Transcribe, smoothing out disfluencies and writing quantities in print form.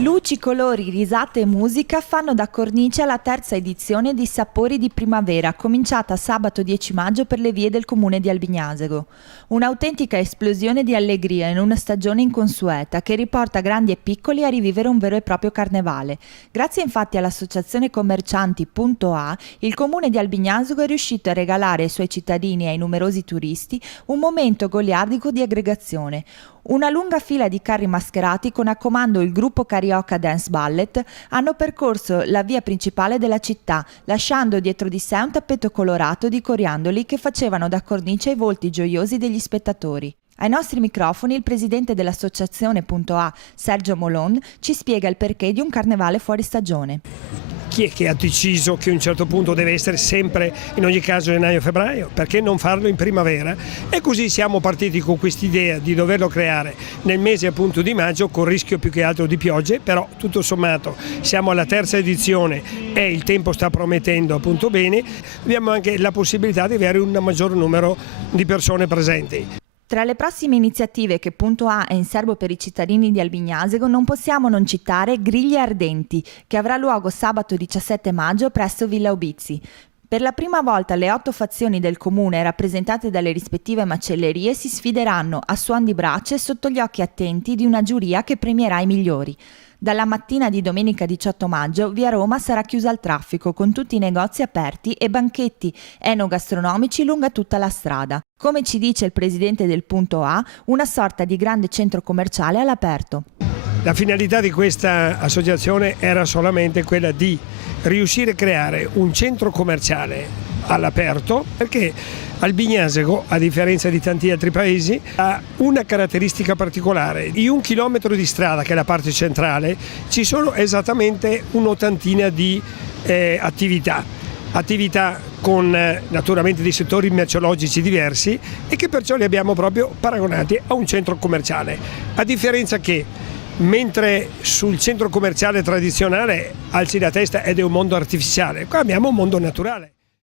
Luci, colori, risate e musica fanno da cornice alla terza edizione di Sapori di Primavera, cominciata sabato 10 maggio per le vie del comune di Albignasego. Un'autentica esplosione di allegria in una stagione inconsueta che riporta grandi e piccoli a rivivere un vero e proprio carnevale. Grazie infatti all'associazione commercianti.a, il comune di Albignasego è riuscito a regalare ai suoi cittadini e ai numerosi turisti un momento goliardico di aggregazione. Una lunga fila di carri mascherati con a comando il gruppo Carioca Dance Ballet hanno percorso la via principale della città, lasciando dietro di sé un tappeto colorato di coriandoli che facevano da cornice ai volti gioiosi degli spettatori. Ai nostri microfoni il presidente dell'associazione.a, Sergio Molon, ci spiega il perché di un carnevale fuori stagione. Chi è che ha deciso che a un certo punto deve essere sempre, in ogni caso, gennaio-febbraio? Perché non farlo in primavera? E così siamo partiti con quest'idea di doverlo creare nel mese appunto di maggio, con rischio più che altro di piogge, però tutto sommato siamo alla terza edizione e il tempo sta promettendo appunto bene. Abbiamo anche la possibilità di avere un maggior numero di persone presenti. Tra le prossime iniziative che Punto A è in serbo per i cittadini di Albignasego non possiamo non citare Griglie Ardenti, che avrà luogo sabato 17 maggio presso Villa Ubizzi. Per la prima volta le 8 fazioni del comune rappresentate dalle rispettive macellerie si sfideranno a suon di brace sotto gli occhi attenti di una giuria che premierà i migliori. Dalla mattina di domenica 18 maggio via Roma sarà chiusa al traffico con tutti i negozi aperti e banchetti enogastronomici lungo tutta la strada. Come ci dice il presidente del Punto A, una sorta di grande centro commerciale all'aperto. La finalità di questa associazione era solamente quella di riuscire a creare un centro commerciale all'aperto, perché Albignasego, a differenza di tanti altri paesi, ha una caratteristica particolare. Di 1 chilometro di strada, che è la parte centrale, ci sono esattamente un'ottantina di attività con naturalmente dei settori merceologici diversi e che perciò li abbiamo proprio paragonati a un centro commerciale. A differenza che mentre sul centro commerciale tradizionale alzi la testa ed è un mondo artificiale, qua abbiamo un mondo naturale.